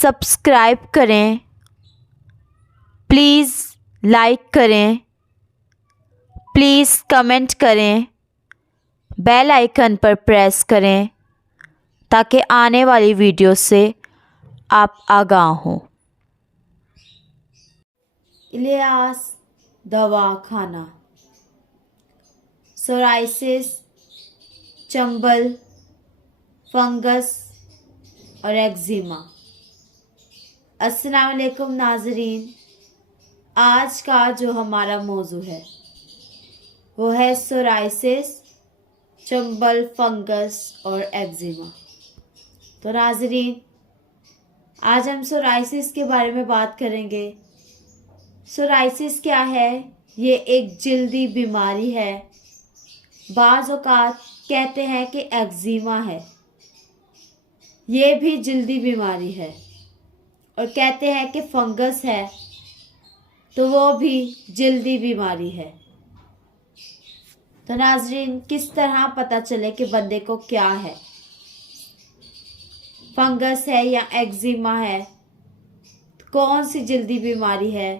Subscribe करें, please like करें, please comment करें, बेल आइकन पर प्रेस करें ताकि आने वाली वीडियो से आप आगाह हों। इलियास दवाखाना। सोराइसिस, चंबल, फंगस और एक्जिमा। अस्सलाम वालेकुम नाज़रीन, आज का जो हमारा मौजू है वो है सोराइसिस, चंबल, फंगस और एक्जिमा। तो नाज़रीन, आज हम सोराइसिस के बारे में बात करेंगे। सोराइसिस क्या है? ये एक जल्दी बीमारी है। बाज़ औक़ात कहते हैं कि एक्जिमा है, ये भी जल्दी बीमारी है, और कहते हैं कि फंगस है तो वो भी जल्दी बीमारी है। तो नाज़रीन, किस तरह पता चले कि बंदे को क्या है, फंगस है या एक्जिमा है, कौन सी जल्दी बीमारी है,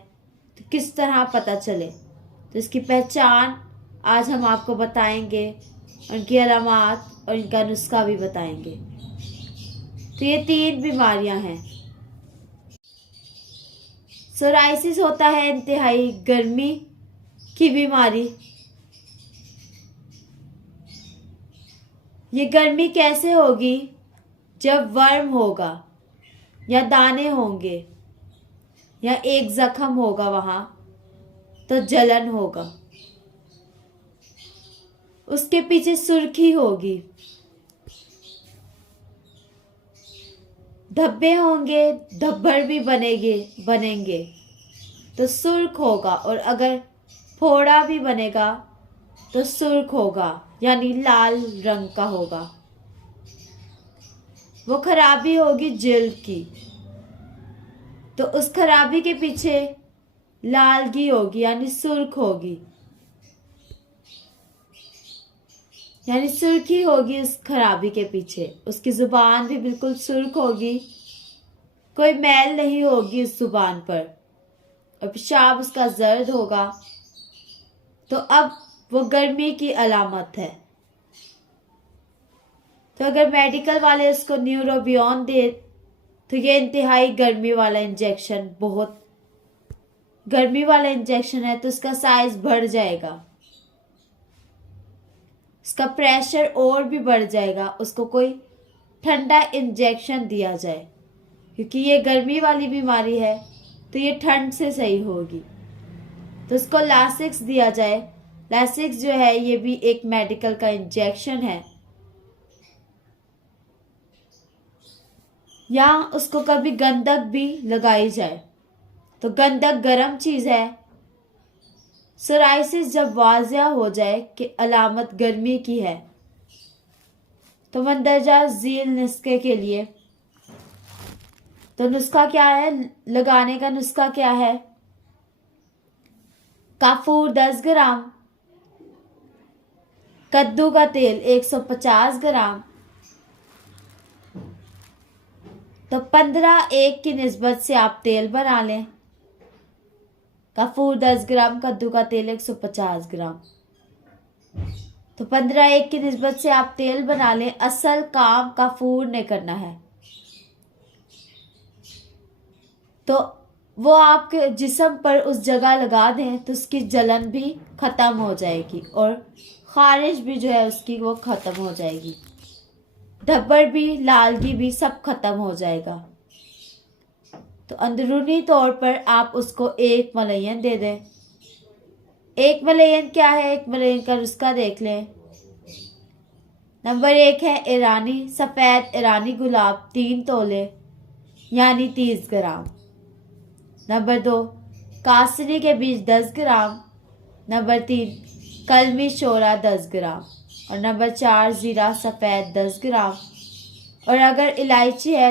तो किस तरह पता चले? तो इसकी पहचान आज हम आपको बताएंगे, उनकी अलामात और इनका नुस्खा भी बताएंगे। तो ये 3 बीमारियां हैं। सोराइसिस होता है इंतहाई गर्मी की बीमारी। ये गर्मी कैसे होगी? जब वर्म होगा या दाने होंगे या एक जख्म होगा वहां तो जलन होगा, उसके पीछे सुर्खी होगी, धब्बे होंगे, धब्बड़ भी बनेंगे तो सुर्ख होगा, और अगर फोड़ा भी बनेगा तो सुर्ख होगा, यानी लाल रंग का होगा। वो खराबी होगी जल्द की, तो उस खराबी के पीछे लालगी होगी, यानी सुर्ख होगी, यानी सुर्खी होगी उस खराबी के पीछे। उसकी जुबान भी बिल्कुल सुर्ख होगी, कोई मैल नहीं होगी उस जुबान पर, और पेशाब उसका जर्द होगा। तो अब वो गर्मी की अलामत है। तो अगर मेडिकल वाले उसको न्यूरोबियन दे तो ये इंतहाई गर्मी वाला इंजेक्शन, बहुत गर्मी वाला इंजेक्शन है, तो उसका साइज बढ़ जाएगा, उसका प्रेशर और भी बढ़ जाएगा। उसको कोई ठंडा इंजेक्शन दिया जाए, क्योंकि ये गर्मी वाली बीमारी है तो ये ठंड से सही होगी। तो उसको लासिक्स दिया जाए। लासिक्स जो है ये भी एक मेडिकल का इंजेक्शन है। या उसको कभी गंधक भी लगाई जाए। तो गंधक गर्म चीज़ है। सोराइसिस जब वाज़िया हो जाए कि अलामत गर्मी की है तो मंदरजा झील नुस्खे के लिए, तो नुस्खा क्या है? लगाने का नुस्खा क्या है? काफूर 10 ग्राम, कद्दू का तेल 150 ग्राम, तो 15:1 की निस्बत से आप तेल बना लें। काफूर 10 ग्राम, कद्दू का तेल 150 ग्राम, तो 15:1 की निस्बत से आप तेल बना लें। असल काम काफूर ने करना है। तो वो आपके जिस्म पर उस जगह लगा दें तो उसकी जलन भी ख़त्म हो जाएगी, और ख़ारिश भी जो है उसकी वो ख़त्म हो जाएगी, धब्बड़ भी, लालगी भी सब ख़त्म हो जाएगा। तो अंदरूनी तौर पर आप उसको 1 मलयन दे दें। 1 मलयन क्या है? 1 मलयन का नुस्खा देख लें। नंबर 1 है ईरानी, सफ़ेद ईरानी गुलाब 3 तोले, यानी 30 ग्राम। नंबर 2 कासनी के बीज 10 ग्राम। नंबर 3 कलमी शोरा 10 ग्राम। और नंबर 4 ज़ीरा सफ़ेद 10 ग्राम। और अगर इलायची है,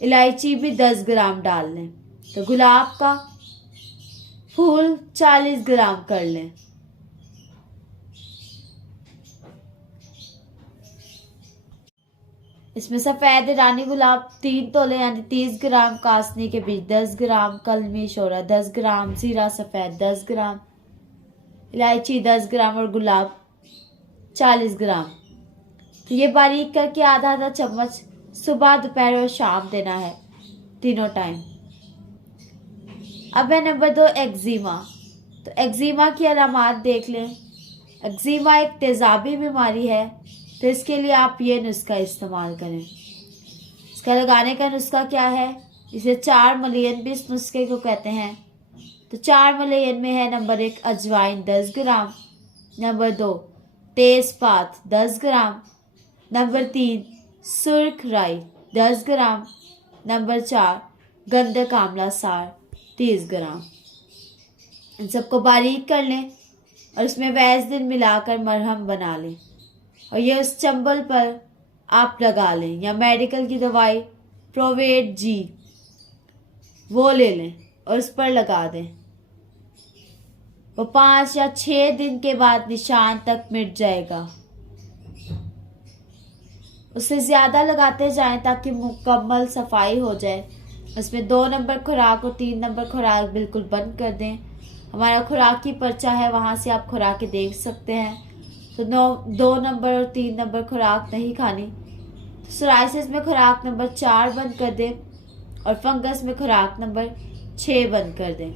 इलायची भी 10 ग्राम डाल लें। तो गुलाब का फूल 40 ग्राम कर लें। इसमें सफ़ेद ईरानी गुलाब 3 तोले यानी 30 ग्राम, कासनी के बीज 10 ग्राम, कलमी शोरा 10 ग्राम, जीरा सफ़ेद 10 ग्राम, इलायची 10 ग्राम और गुलाब 40 ग्राम। तो ये बारीक करके आधा आधा चम्मच सुबह, दोपहर और शाम देना है, तीनों टाइम। अब है नंबर 2 एक्जिमा। तो एक्जिमा की अलामात देख लें। एक्जिमा एक तेज़ाबी बीमारी है, तो इसके लिए आप ये नुस्खा इस्तेमाल करें। इसका लगाने का नुस्खा क्या है? इसे 4 मलयन भी इस नुस्खे को कहते हैं। तो 4 मलयन में है नंबर 1 अजवाइन 10 ग्राम, नंबर 2 तेज़पात 10 ग्राम, नंबर 3 सुर्ख राई 10 ग्राम, नंबर 4 गंधक आंवला सार 30 ग्राम। इन सबको बारीक कर लें और इसमें वैसलीन मिलाकर मरहम बना लें और ये उस चंबल पर आप लगा लें, या मेडिकल की दवाई प्रोवेट जी वो ले लें और उस पर लगा दें। वो 5 या 6 दिन के बाद निशान तक मिट जाएगा। उससे ज़्यादा लगाते जाएं ताकि मुकम्मल सफाई हो जाए। उसमें 2 नंबर खुराक और 3 नंबर खुराक बिल्कुल बंद कर दें। हमारा खुराक की पर्चा है, वहाँ से आप खुराकें देख सकते हैं। तो 2 नंबर और 3 नंबर खुराक नहीं खानी। तो सोराइसिस में खुराक नंबर 4 बंद कर दें और फंगस में खुराक नंबर 6 बंद कर दें।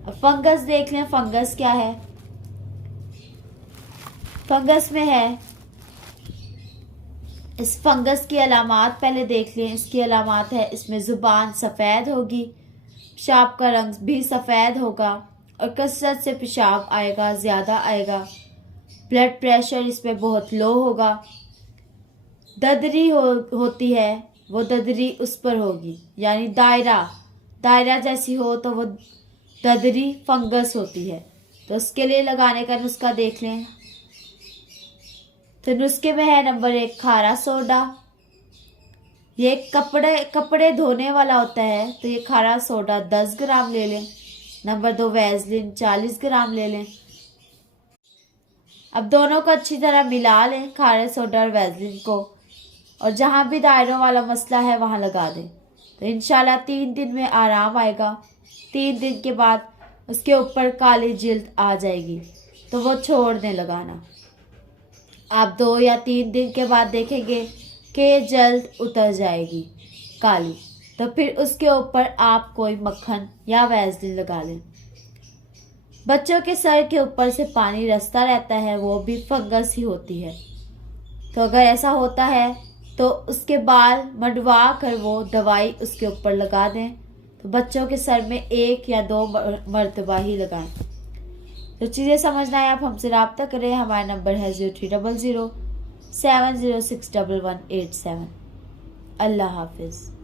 अब फंगस देख लें, फंगस क्या है। फंगस में है, इस फंगस की अलामात पहले देख लें। इसकी अलामात है, इसमें ज़ुबान सफ़ेद होगी, पेशाब का रंग भी सफ़ेद होगा और कसरत से पेशाब आएगा, ज़्यादा आएगा। ब्लड प्रेशर इसमें बहुत लो होगा। ददरी होती है, वो ददरी उस पर होगी, यानी दायरा जैसी हो तो वो ददरी फंगस होती है। तो उसके लिए लगाने का नुस्खा देख लें। तो नुस्खे में है नंबर 1 खारा सोडा। ये कपड़े धोने वाला होता है, तो ये खारा सोडा 10 ग्राम ले लें। नंबर 2 वैसलीन 40 ग्राम ले लें। अब दोनों को अच्छी तरह मिला लें, खारे सोडा और वैसलीन को, और जहाँ भी दायरों वाला मसला है वहाँ लगा दें। तो इंशाल्लाह 3 दिन में आराम आएगा। 3 दिन के बाद उसके ऊपर काली जिल्द आ जाएगी, तो वो छोड़ दें लगाना। आप 2 या 3 दिन के बाद देखेंगे कि जल्द उतर जाएगी काली, तो फिर उसके ऊपर आप कोई मक्खन या वैसलीन लगा लें। बच्चों के सर के ऊपर से पानी रसता रहता है, वो भी फंगस ही होती है। तो अगर ऐसा होता है तो उसके बाल मंडवा कर वो दवाई उसके ऊपर लगा दें। तो बच्चों के सर में 1 या 2 मरतबा ही लगाएं। तो चीज़ें समझना है आप हमसे रब्ता करें। हमारा नंबर है 0300 7061187। अल्लाह हाफिज़।